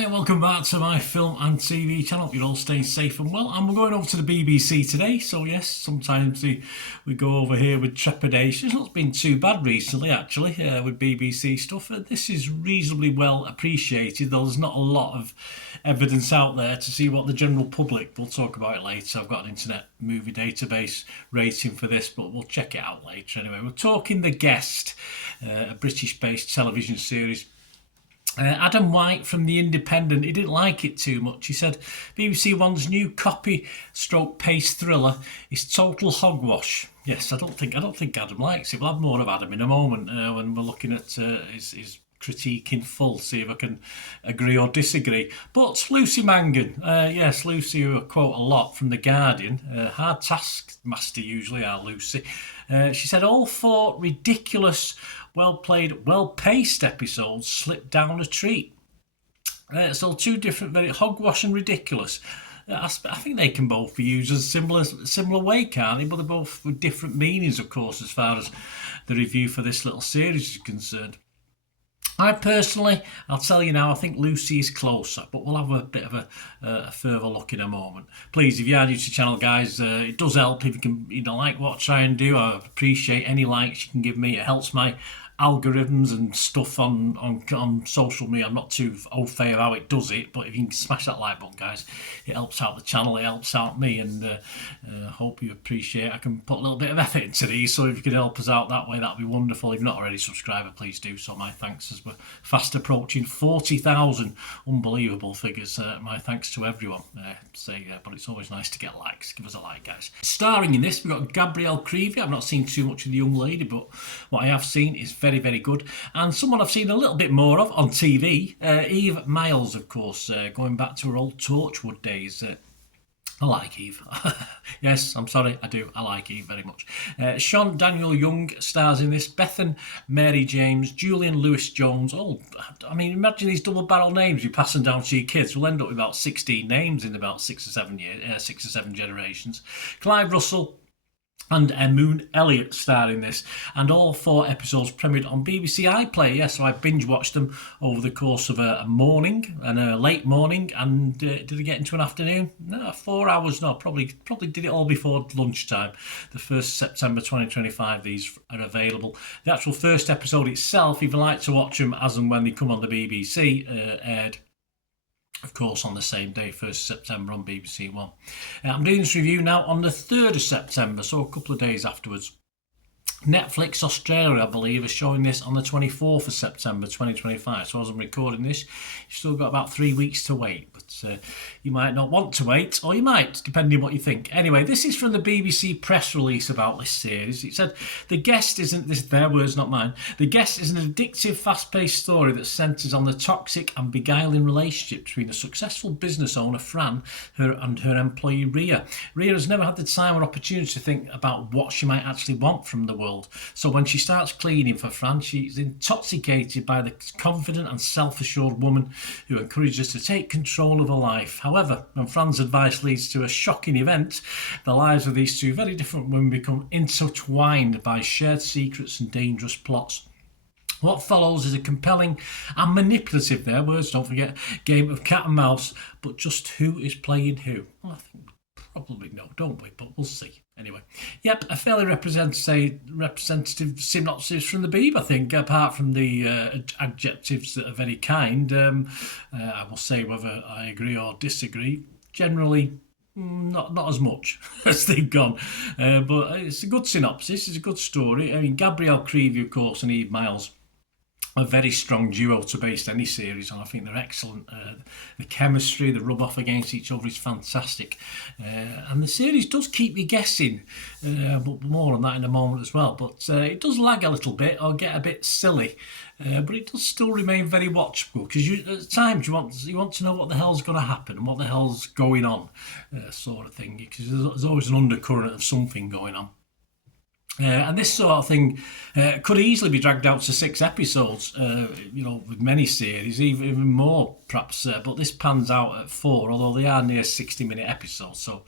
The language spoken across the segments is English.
Hi, welcome back to my film and TV channel. Hope you're all staying safe and well. And we're going over to the BBC today. So yes, sometimes we go over here with trepidation. It's not been too bad recently, actually, with BBC stuff. This is reasonably well appreciated, though there's not a lot of evidence out there to see what the general public, we'll talk about it later. I've got an internet movie database rating for this, but we'll check it out later anyway. We're talking The Guest, a British-based television series. Adam White from The Independent, he didn't like it too much. He said BBC One's new copy-stroke-paste thriller is total hogwash. Yes, I don't think Adam likes it. We'll have more of Adam in a moment when we're looking at his critique in full, see if I can agree or disagree. But Lucy Mangan, yes, Lucy, who I quote a lot from The Guardian, hard taskmaster usually, our Lucy. She said all four ridiculous, well-played, well-paced episodes slipped down a treat. So two different, very hogwash and ridiculous. I think they can both be used as a similar way, can't they? But they're both with different meanings, of course, as far as the review for this little series is concerned. I personally, I'll tell you now, I think Lucy is closer, but we'll have a bit of a further look in a moment. Please, if you are new to the channel, guys, it does help if you can like what I try and do. I appreciate any likes you can give me. It helps my algorithms and stuff on social media. I'm not too au fait of how it does it, but if you can smash that like button, guys, it helps out the channel, it helps out me, and hope you appreciate I can put a little bit of effort into these, so if you could help us out that way, that'd be wonderful. If you're not already a subscriber, please do so. My thanks, as we're fast approaching 40,000. Unbelievable figures. My thanks to everyone. But it's always nice to get likes. Give us a like, guys. Starring in this, we've got Gabrielle Creevy. I've not seen too much of the young lady, but what I have seen is very, very good. And someone I've seen a little bit more of on TV, Eve Miles, of course, going back to her old Torchwood days. I like Eve. Yes, I'm sorry, I do. I like Eve very much. Sean Daniel Young stars in this. Bethan Mary James, Julian Lewis-Jones. Oh, I mean, imagine these double-barrel names you're passing down to your kids. We'll end up with about 16 names in about 6 or 7 generations. Clive Russell and Moon Elliott star in this, and all 4 episodes premiered on BBC iPlayer. Yes, so I binge watched them over the course of a morning and a late morning, and did I get into an afternoon? No, 4 hours. No, probably did it all before lunchtime. The 1st September 2025. These are available. The actual first episode itself, if you like to watch them as and when they come on the BBC, aired, of course, on the same day, 1st September on BBC One. I'm doing this review now on the 3rd of September, so a couple of days afterwards. Netflix Australia, I believe, is showing this on the 24th of September 2025. So as I'm recording this, you've still got about 3 weeks to wait. But you might not want to wait, or you might, depending on what you think. Anyway, this is from the BBC press release about this series. It said, The Guest isn't, this their words, not mine. The Guest is an addictive, fast-paced story that centres on the toxic and beguiling relationship between a successful business owner, Fran, and her employee, Ria. Ria has never had the time or opportunity to think about what she might actually want from the world. So when she starts cleaning for Fran, she's intoxicated by the confident and self-assured woman who encourages her to take control of her life. However, when Fran's advice leads to a shocking event, the lives of these two very different women become intertwined by shared secrets and dangerous plots. What follows is a compelling and manipulative, their words, don't forget, game of cat and mouse, but just who is playing who? Well, I think we probably know, don't we? But we'll see. Anyway, yep, a fairly representative synopsis from the Beeb, I think, apart from the adjectives that are very kind. I will say whether I agree or disagree. Generally, not as much as they've gone. But it's a good synopsis, it's a good story. I mean, Gabrielle Creevy, of course, and Eve Miles, a very strong duo to base any series on. I think they're excellent. The chemistry, the rub off against each other is fantastic. And the series does keep you guessing, but more on that in a moment as well. But it does lag a little bit or get a bit silly. But it does still remain very watchable, because at times you want to know what the hell's going to happen and what the hell's going on, sort of thing, because there's always an undercurrent of something going on. And this sort of thing could easily be dragged out to 6 episodes, with many series, even more perhaps. But this pans out at 4, although they are near 60-minute episodes, so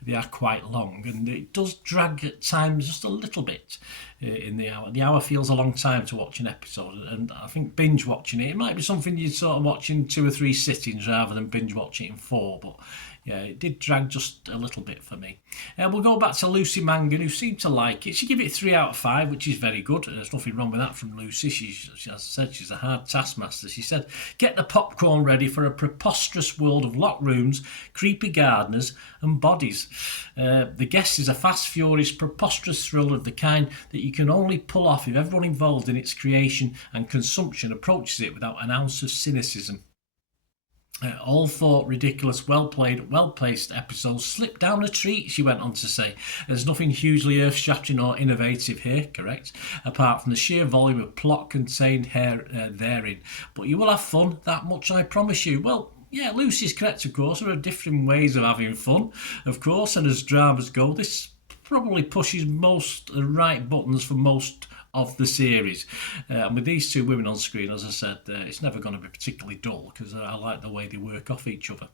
they are quite long. And it does drag at times just a little bit in the hour. The hour feels a long time to watch an episode, and I think binge watching it might be something you'd sort of watch in 2 or 3 sittings rather than binge watch it in 4. But yeah, it did drag just a little bit for me. We'll go back to Lucy Mangan, who seemed to like it. She gave it 3 out of 5, which is very good. There's nothing wrong with that from Lucy. She, as I said, she's a hard taskmaster. She said, "Get the popcorn ready for a preposterous world of locked rooms, creepy gardeners and bodies. The Guest is a fast, furious, preposterous thriller of the kind that you can only pull off if everyone involved in its creation and consumption approaches it without an ounce of cynicism. All 4 ridiculous, well-played, well-paced episodes slip down a treat," she went on to say. "There's nothing hugely earth-shattering or innovative here, correct, apart from the sheer volume of plot contained therein. But you will have fun, that much I promise you." Well, yeah, Lucy's correct, of course. There are different ways of having fun, of course, and as dramas go, this probably pushes most the right buttons for most of the series. And with these 2 women on screen, as I said, it's never going to be particularly dull because I like the way they work off each other.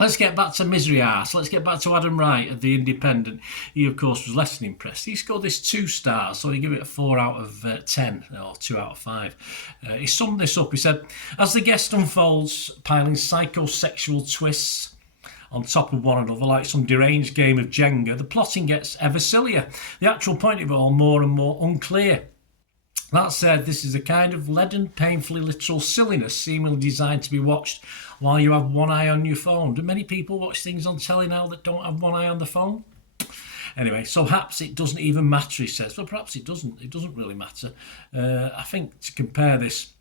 Let's get back to Misery Arse. Let's get back to Adam Wright of The Independent. He, of course, was less than impressed. He scored this 2 stars, so he gave it a 4 out of 10, or 2 out of 5. He summed this up. He said, "As The Guest unfolds, piling psychosexual twists on top of one another like some deranged game of Jenga, the plotting gets ever sillier. The actual point of it all more and more unclear. That said, this is a kind of leaden, painfully literal silliness seemingly designed to be watched while you have one eye on your phone. Do many people watch things on telly now that don't have one eye on the phone? Anyway, so perhaps it doesn't even matter," he says. Well, perhaps it doesn't. It doesn't really matter. I think to compare this,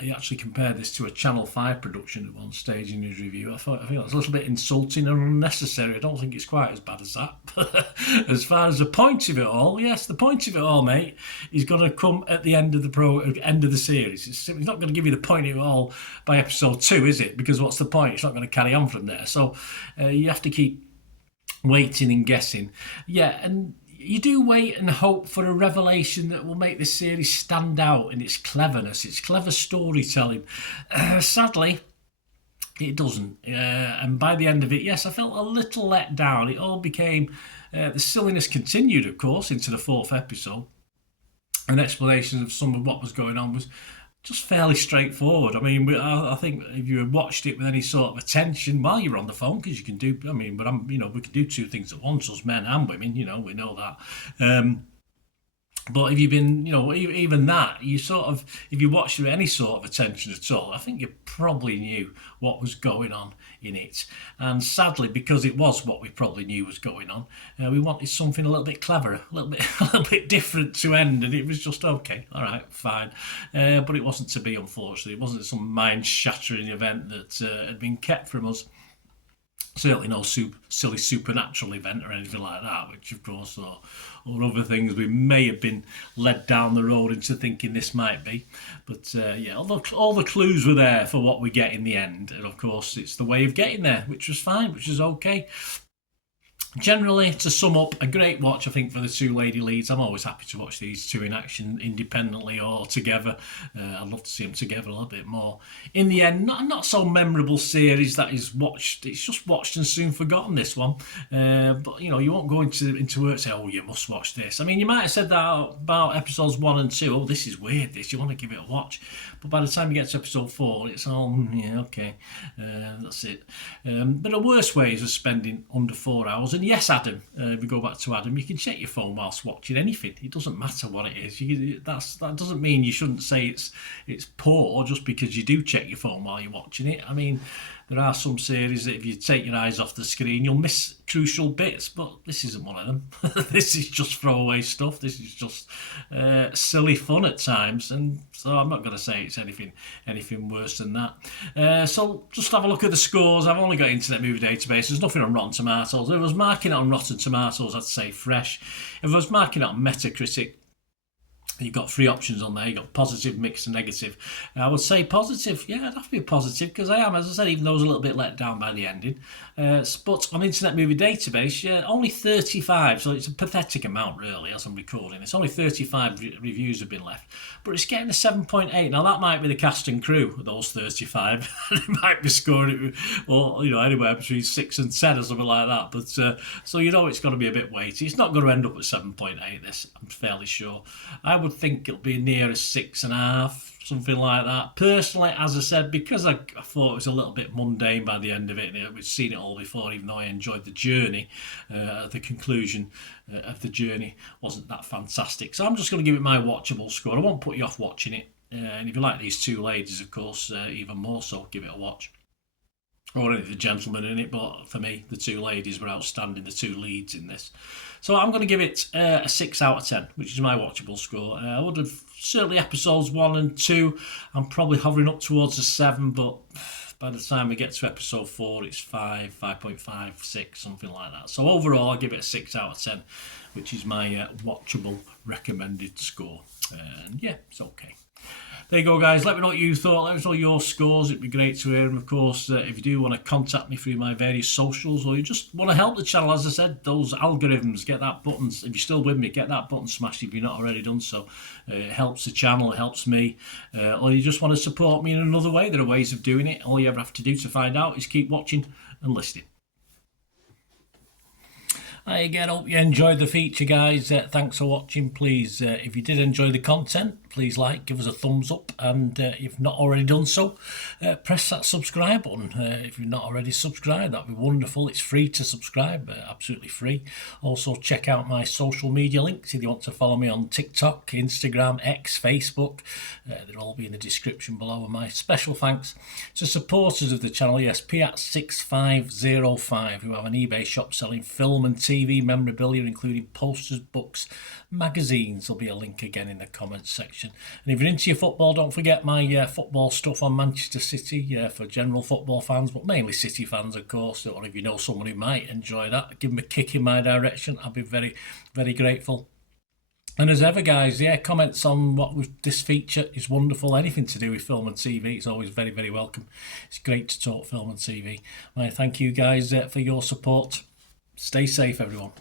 he actually compared this to a Channel 5 production at one stage in his review. I think that's a little bit insulting and unnecessary. I don't think it's quite as bad as that. As far as the point of it all, yes, the point of it all, mate, is going to come at the end of the series. It's not going to give you the point of it all by episode 2, is it? Because what's the point? It's not going to carry on from there. So you have to keep waiting and guessing. Yeah, and you do wait and hope for a revelation that will make this series stand out in its cleverness, its clever storytelling. Sadly, it doesn't. And by the end of it, yes, I felt a little let down. It all became... the silliness continued, of course, into the 4th episode. An explanation of some of what was going on was just fairly straightforward. I mean, I think if you had watched it with any sort of attention while you're on the phone, because you can do, I mean, but we can do 2 things at once, us men and women, we know that. But if you've been, even that, you sort of, if you watched it with any sort of attention at all, I think you probably knew what was going on in it. And sadly, because it was what we probably knew was going on, we wanted something a little bit clever, a little bit different to end, and it was just okay, all right, fine. But it wasn't to be, unfortunately. It wasn't some mind-shattering event that had been kept from us. Certainly no silly supernatural event or anything like that, which of course, or other things we may have been led down the road into thinking this might be. But yeah, all the clues were there for what we get in the end. And of course, it's the way of getting there, which was fine, which is okay. Generally, to sum up, a great watch, I think, for the 2 lady leads. I'm always happy to watch these 2 in action independently or together. I'd love to see them together a little bit more. In the end, not so memorable series that is watched. It's just watched and soon forgotten, this one. But, you won't go into work and say, oh, you must watch this. I mean, you might have said that about episodes 1 and 2. Oh, this is weird, this. You want to give it a watch. But by the time you get to episode 4, it's all, yeah, okay. That's it. There are worse ways of spending under 4 hours. And yes, Adam, if we go back to Adam, you can check your phone whilst watching anything. It doesn't matter what it is. That doesn't mean you shouldn't say it's poor just because you do check your phone while you're watching it. I mean, there are some series that if you take your eyes off the screen, you'll miss crucial bits, but this isn't one of them. This is just throwaway stuff. This is just silly fun at times, and so I'm not going to say it's anything worse than that. So just have a look at the scores. I've only got Internet Movie Database. There's nothing on Rotten Tomatoes. If I was marking it on Rotten Tomatoes, I'd say fresh. If I was marking it on Metacritic, You've got three options on there. You've got positive, mixed, and negative. I would say positive. Yeah, I'd have to be positive because I am, as I said, even though I was a little bit let down by the ending. But on Internet Movie Database, yeah, only 35, so it's a pathetic amount, really, as I'm recording. It's only 35 reviews have been left. But it's getting a 7.8. Now, that might be the cast and crew of those 35. It might be scoring, or, anywhere between 6 and 10 or something like that. But so, it's going to be a bit weighty. It's not going to end up at 7.8, this, I'm fairly sure. I would think it'll be near a 6.5, something like that. Personally, as I said, because I thought it was a little bit mundane by the end of it, and we've seen it all before, even though I enjoyed the journey, the conclusion of the journey wasn't that fantastic. So I'm just going to give it my watchable score. I won't put you off watching it. And if you like these two ladies, of course, even more so, give it a watch. Or any of the gentlemen in it, but for me, the two ladies were outstanding, the two leads in this. So I'm going to give it a 6 out of 10, which is my watchable score. I would have certainly episodes 1 and 2, I'm probably hovering up towards a 7, but by the time we get to episode 4, it's 5, 5.5, 6, something like that. So overall, I'll give it a 6 out of 10, which is my watchable recommended score. And yeah, it's okay. There you go, guys. Let me know what you thought. Let us know your scores. It'd be great to hear them. Of course, if you do want to contact me through my various socials, or you just want to help the channel, as I said, those algorithms, get that button. If you're still with me, get that button smashed if you're not already done so. It helps the channel. It helps me. Or you just want to support me in another way. There are ways of doing it. All you ever have to do to find out is keep watching and listening. Hi again, hope you enjoyed the feature, guys. Thanks for watching. Please, if you did enjoy the content, please give us a thumbs up, and if you've not already done so, press that subscribe button. If you've not already subscribed, that'd be wonderful. It's free to subscribe, absolutely free. Also, check out my social media links if you want to follow me on TikTok, Instagram, X, Facebook. They'll all be in the description below. And my special thanks to supporters of the channel, yes, Piat6505, who have an eBay shop selling film and TV memorabilia, including posters, books, magazines. There'll be a link again in the comments section. And if you're into your football, don't forget my football stuff on Manchester City for general football fans, but mainly City fans, of course. Or if you know someone who might enjoy that, give them a kick in my direction. I'll be very, very grateful. And as ever, guys, comments on this feature is wonderful. Anything to do with film and TV is always very, very welcome. It's great to talk film and TV. I thank you, guys, for your support. Stay safe, everyone.